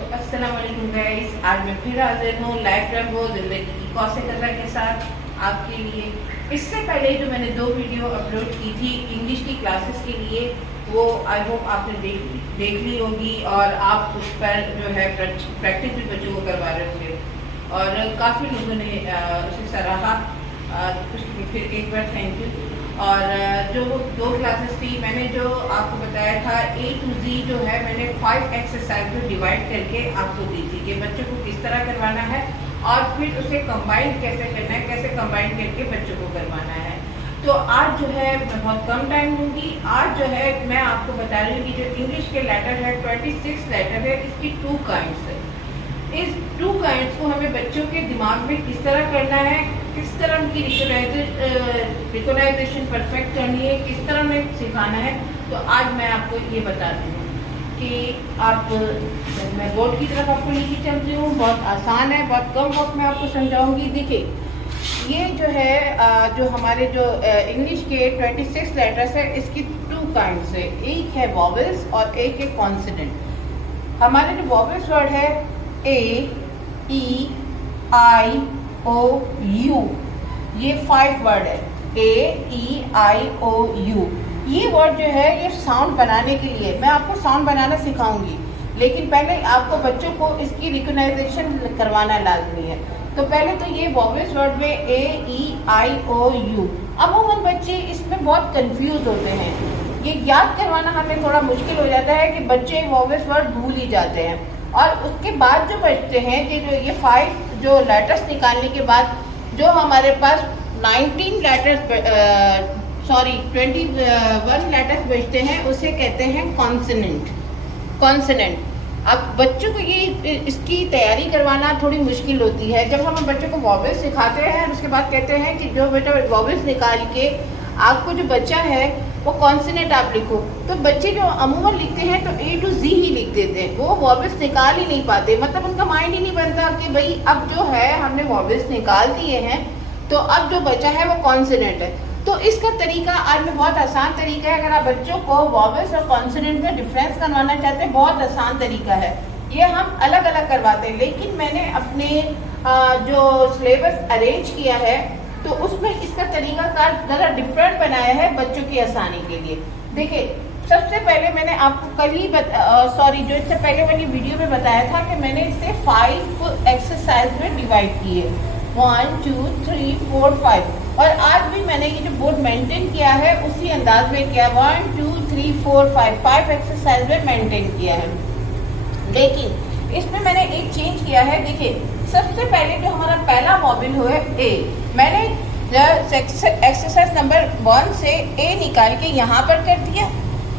तो अस्सलाम वालेकुम गाइस, आज मैं फिर हाजिर हूँ लाइफ रंगो ज़िंदगी की कौसे कदर के साथ आपके लिए। इससे पहले जो मैंने 2 वीडियो अपलोड की थी इंग्लिश की क्लासेस के लिए, वो आई होप आपने देख ली होगी और आप उस पर जो है प्रैक्टिस भी बच्चों को करवा रहे होंगे और काफ़ी लोगों ने उसे सराहा। उसके फिर एक बार थैंक यू। और जो 2 क्लासेस थी मैंने जो आपको बताया था A to Z जो है मैंने 5 एक्सरसाइज में डिवाइड करके आपको दी थी कि बच्चों को किस तरह करवाना है और फिर उसे कंबाइन कैसे करना है, कैसे कंबाइन करके बच्चों को करवाना है। तो आज जो है मैं बहुत कम टाइम दूंगी। आज जो है मैं आपको बता रही हूँ कि जो इंग्लिश के लेटर है 26 लेटर है, इसकी 2 काइंड्स है। इस 2 काइंड्स को हमें बच्चों के दिमाग में किस तरह करना है, किस तरह उनकी रिकॉग्नाइजेशन परफेक्ट करनी है, किस तरह उन्हें सिखाना है। तो आज मैं आपको ये बताती हूँ कि आप मैं बोर्ड की तरफ आपको लेके चलती हूँ। बहुत आसान है, बहुत कम वक्त में आपको समझाऊंगी। देखिए ये जो है जो हमारे जो इंग्लिश के 26 लेटर्स है, इसकी 2 काइंड्स है। एक है वॉवेल्स और एक है कॉन्सोनेंट। हमारे जो वॉवेल्स वर्ड है A, E, I, O, U, ये 5 वर्ड है। A, E, I, O, U ये वर्ड जो है ये साउंड बनाने के लिए मैं आपको साउंड बनाना सिखाऊंगी, लेकिन पहले आपको बच्चों को इसकी रिकॉग्नाइजेशन करवाना लाजमी है। तो पहले तो ये वॉवेल्स वर्ड में A, E, I, O, U। अमूमन बच्चे इसमें बहुत कंफ्यूज होते हैं, ये याद करवाना हमें थोड़ा मुश्किल हो जाता है कि बच्चे वॉवेल्स वर्ड भूल ही जाते हैं। और उसके बाद जो बचते हैं कि जो ये 5 जो लेटर्स निकालने के बाद जो हमारे पास 21 लेटर्स बचते हैं उसे कहते हैं कॉन्सोनेंट। अब बच्चों को ये इसकी तैयारी करवाना थोड़ी मुश्किल होती है। जब हम बच्चों को वॉवेल्स सिखाते हैं उसके बाद कहते हैं कि जो बेटा वॉवेल्स निकाल के आपको जो बच्चा है वो कॉन्सोनेंट आप लिखो, तो बच्चे जो अमूमन लिखते हैं तो A to Z ही लिख देते हैं, वो वॉवेल्स निकाल ही नहीं पाते। मतलब उनका माइंड ही नहीं बनता कि भाई अब जो है हमने वॉवेल्स निकाल दिए हैं तो अब जो बचा है वो कॉन्सोनेंट है। तो इसका तरीका आज में बहुत आसान तरीका है। अगर आप बच्चों को वॉवेल्स और कॉन्सोनेंट में डिफरेंस करवाना चाहते हैं, बहुत आसान तरीका है। ये हम अलग अलग करवाते हैं, लेकिन मैंने अपने जो सिलेबस अरेंज किया है तो उसमें इसका तरीकाकार ज़रा डिफरेंट बनाया है बच्चों की आसानी के लिए। देखिए सबसे पहले मैंने आपको कल ही जो इससे पहले वाली वीडियो में बताया था कि मैंने इसे 5 एक्सरसाइज में डिवाइड किए, 1 2 3 4 5। और आज भी मैंने ये जो बोर्ड मेंटेन किया है उसी अंदाज में किया, 1 2 3 4 5 एक्सरसाइज में मेंटेन किया है। लेकिन इसमें मैंने एक चेंज किया है। देखिए सबसे पहले जो हमारा पहला वॉवेल हुआ है A, मैंने एक्सरसाइज नंबर 1 से A निकाल के यहाँ पर कर दिया।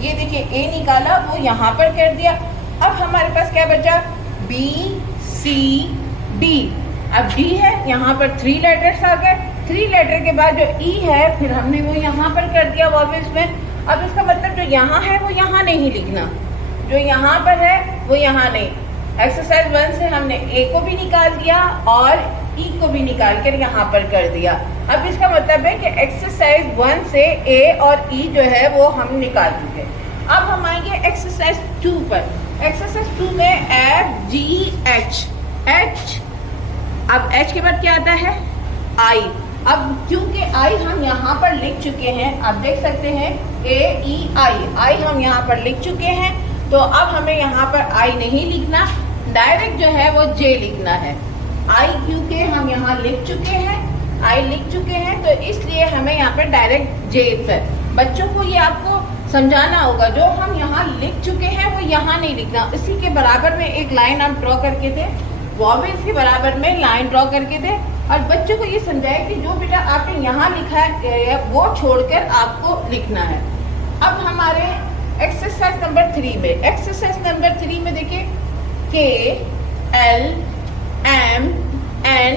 ये देखिए A निकाला, वो यहाँ पर कर दिया। अब हमारे पास क्या बचा, B, C, D। अब D है, यहाँ पर 3 लेटर्स आ गए। 3 लेटर के बाद जो E है फिर हमने वो यहाँ पर कर दिया वॉवेल्स में। अब इसका मतलब जो यहाँ है वो यहाँ नहीं लिखना, जो यहाँ पर है वो यहाँ नहीं। एक्सरसाइज 1 से हमने A को भी निकाल दिया और E को भी निकाल कर यहाँ पर कर दिया। अब इसका मतलब है कि एक्सरसाइज 1 से A और E जो है वो हम निकाल चुके। अब हम आएंगे एक्सरसाइज 2 पर। एक्सरसाइज 2 में F, G, H। अब H के बाद क्या आता है, I। अब क्योंकि I हम यहाँ पर लिख चुके हैं, आप देख सकते हैं A, E, I हम यहाँ पर लिख चुके हैं, तो अब हमें यहाँ पर I नहीं लिखना, डायरेक्ट जो है वो J लिखना है। I क्योंकि हम यहाँ लिख चुके हैं तो इसलिए हमें यहाँ पर डायरेक्ट J पर। बच्चों को ये आपको समझाना होगा, जो हम यहाँ लिख चुके हैं वो यहाँ नहीं लिखना। इसी के बराबर में एक लाइन आप ड्रॉ करके दे, वॉवेल्स के बराबर में लाइन ड्रॉ करके दे और बच्चों को ये समझाए कि जो बेटा आपने यहाँ लिखा है वो छोड़कर आपको लिखना है। अब हमारे एक्सरसाइज नंबर 3 में, एक्सरसाइज नंबर 3 में देखिए K, L, M, N।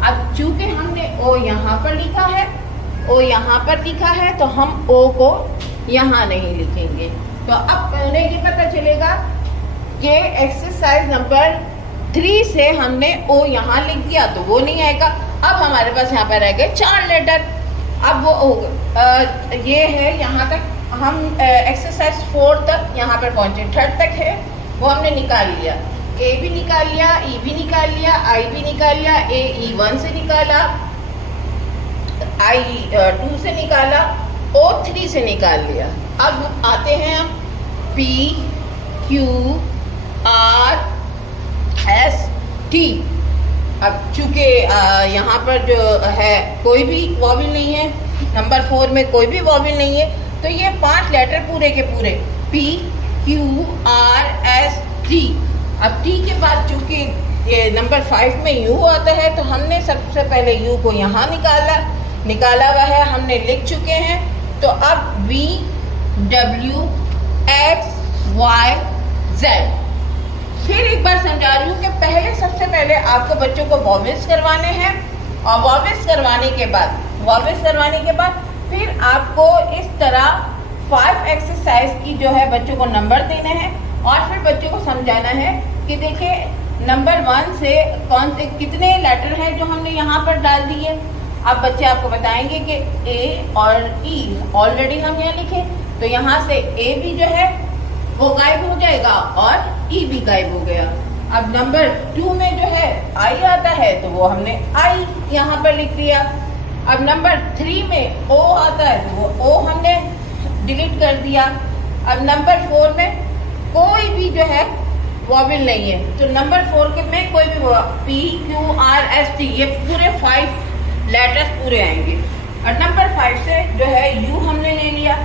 अब चूंकि हमने O यहाँ पर लिखा है तो हम O को यहाँ नहीं लिखेंगे। तो अब पहले ये पता चलेगा कि एक्सरसाइज नंबर 3 से हमने O यहाँ लिख दिया तो वो नहीं आएगा। अब हमारे पास यहाँ पर रह गए 4 लेटर। अब वो ये है, यहाँ तक हम एक्सरसाइज 4 तक यहाँ पर पहुँचे, 3rd तक है वो हमने निकाल लिया। ए भी निकाल लिया, ई भी निकाल लिया, आई भी निकाल लिया, ए E1 से निकाला, I2 से निकाला, O3 से निकाल लिया। अब आते हैं हम P Q R S T। अब चूंकि यहाँ पर जो है कोई भी वॉवेल नहीं है, नंबर 4 में कोई भी वॉवेल नहीं है, तो ये 5 लेटर पूरे के पूरे P Q R S T। अब T के बाद चूंकि ये नंबर 5 में U आता है, तो हमने सबसे पहले U को यहाँ निकाला हुआ है, हमने लिख चुके हैं। तो अब V W X Y Z। फिर एक बार समझा रही हूँ कि पहले सबसे पहले आपको बच्चों को वॉवेल्स करवाने हैं, और वॉवेल्स करवाने के बाद फिर आपको इस तरह 5 एक्सरसाइज की जो है बच्चों को नंबर देने हैं, और फिर बच्चों को समझाना है कि देखिए नंबर 1 से कौन से कितने लेटर हैं जो हमने यहाँ पर डाल दिए। अब बच्चे आपको बताएंगे कि ए और ई ऑलरेडी हम यहाँ लिखे, तो यहाँ से ए भी जो है वो गायब हो जाएगा और ई भी गायब हो गया। अब नंबर 2 में जो है आई आता है, तो वो हमने आई यहाँ पर लिख दिया। अब नंबर 3 में ओ आता है, तो वो ओ हमने डिलीट कर दिया। अब नंबर 4 में कोई भी जो है वॉवेल नहीं है, तो नंबर 4 के में कोई भी P Q R S T ये पूरे 5 लेटर्स पूरे आएंगे। और नंबर 5 से जो है U हमने ले लिया।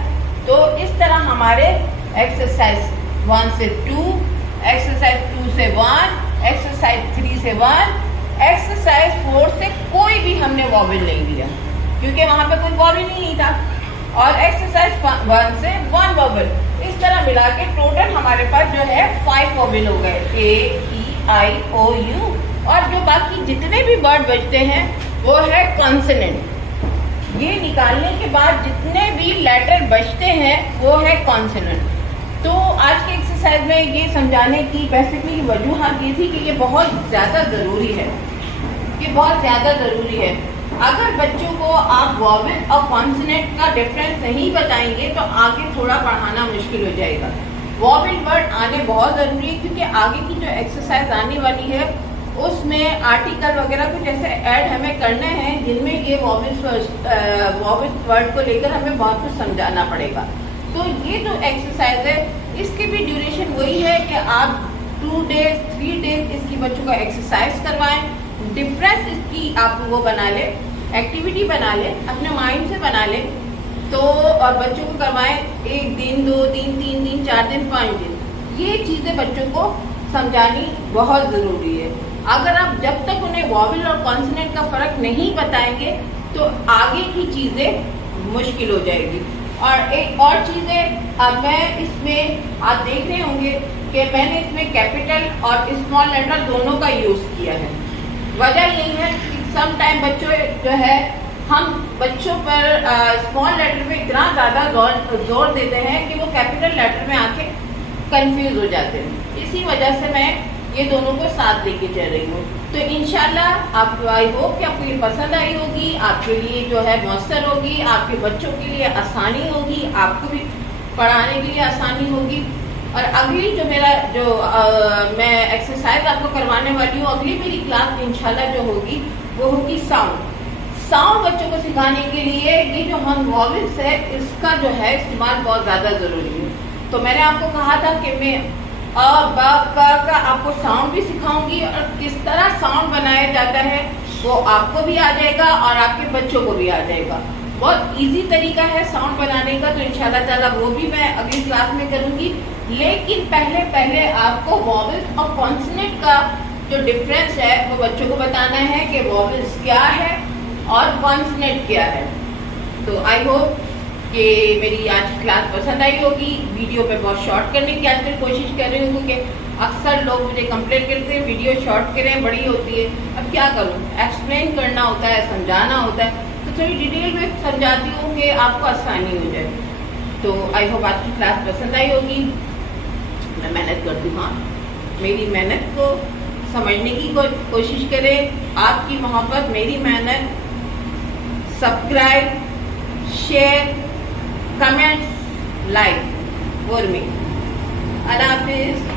तो इस तरह हमारे एक्सरसाइज 1 से 2, एक्सरसाइज 2 से 1, एक्सरसाइज 3 से 1, एक्सरसाइज 4 से कोई भी हमने वॉवेल नहीं लिया क्योंकि वहाँ पे कोई वॉवेल ही नहीं था, और एक्सरसाइज 1 से 1 वॉवेल। इस तरह मिला के टोटल हमारे पास जो है 5 वॉवेल हो गए, A E I O U। और जो बाकी जितने भी वर्ड बचते हैं वो है कॉन्सोनेंट। ये निकालने के बाद जितने भी लेटर बचते हैं वो है कॉन्सोनेंट। तो आज के एक्सरसाइज में ये समझाने की बेसिकली वजूहत ये थी कि ये बहुत ज़्यादा ज़रूरी है, अगर बच्चों को आप वॉवेल और कॉन्सोनेंट का डिफरेंस नहीं बताएंगे तो आगे थोड़ा पढ़ाना मुश्किल हो जाएगा। वॉवेल वर्ड आने बहुत ज़रूरी है क्योंकि आगे की जो एक्सरसाइज आने वाली है उसमें आर्टिकल वगैरह कुछ ऐसे ऐड हमें करने हैं जिनमें ये वॉवेल वर्ड को लेकर हमें बहुत कुछ समझाना पड़ेगा। तो ये जो एक्सरसाइज है इसकी भी ड्यूरेशन वही है कि आप 2 डेज 3 डेज इसकी बच्चों का एक्सरसाइज करवाएं, डिफरेंस इसकी आप वो बना ले, एक्टिविटी बना ले, अपने माइंड से बना ले। तो और बच्चों को करवाएं 1 दिन 2 दिन 3 दिन 4 दिन 5 दिन। ये चीज़ें बच्चों को समझानी बहुत ज़रूरी है। अगर आप जब तक उन्हें वॉवेल और कॉन्सोनेंट का फ़र्क नहीं बताएंगे तो आगे की चीज़ें मुश्किल हो जाएगी। और एक और चीज़ है, अब मैं इसमें आप देख रहे होंगे कि मैंने इसमें कैपिटल और स्मॉल लेटर दोनों का यूज़ किया है। वजह यही है कि सम टाइम बच्चों जो है हम बच्चों पर स्मॉल लेटर में इतना ज़्यादा जोर देते हैं कि वो कैपिटल लेटर में आके कंफ्यूज हो जाते हैं। इसी वजह से मैं ये दोनों को साथ लेके चल रही हूँ। तो इंशाल्लाह आपको आई होप कि आपको ये पसंद आई होगी, आपके लिए जो है मौसर होगी, आपके बच्चों के लिए आसानी होगी, आपको भी पढ़ाने के लिए आसानी होगी। और अगली जो मेरा मैं एक्सरसाइज आपको करवाने वाली हूँ, अगली मेरी क्लास इंशाल्लाह जो होगी वो होगी साउंड बच्चों को सिखाने के लिए ये जो हम वॉवेल्स है इसका जो है इस्तेमाल बहुत ज़्यादा ज़रूरी है। तो मैंने आपको कहा था कि मैं अ ब क का आपको साउंड भी सिखाऊंगी और किस तरह साउंड बनाया जाता है वो आपको भी आ जाएगा और आपके बच्चों को भी आ जाएगा। बहुत इजी तरीका है साउंड बनाने का, तो इंशाल्लाह ताला वो भी मैं अगली क्लास में करूंगी। लेकिन पहले आपको वॉवेल्स और कॉन्सोनेंट का जो डिफरेंस है वो बच्चों को बताना है कि वॉवेल्स क्या है और कॉन्सोनेंट क्या है। तो आई होप कि मेरी आज की क्लास पसंद आई होगी। वीडियो पे बहुत शॉर्ट करने की आजकल कोशिश कर रही हूँ क्योंकि अक्सर लोग मुझे कंप्लेंट करते हैं वीडियो शॉर्ट करें, बड़ी होती है। अब क्या करूँ, एक्सप्लेन करना होता है, समझाना होता है, तो थोड़ी डिटेल में समझाती हूँ कि आपको आसानी हो जाए। तो आई होप आज की क्लास पसंद आई होगी। मैं मेहनत करती हूँ, मेरी मेहनत को समझने की कोशिश करें। आपकी मोहब्बत मेरी मेहनत। Subscribe, share, comments, like for me. अल्लाह हाफिज़।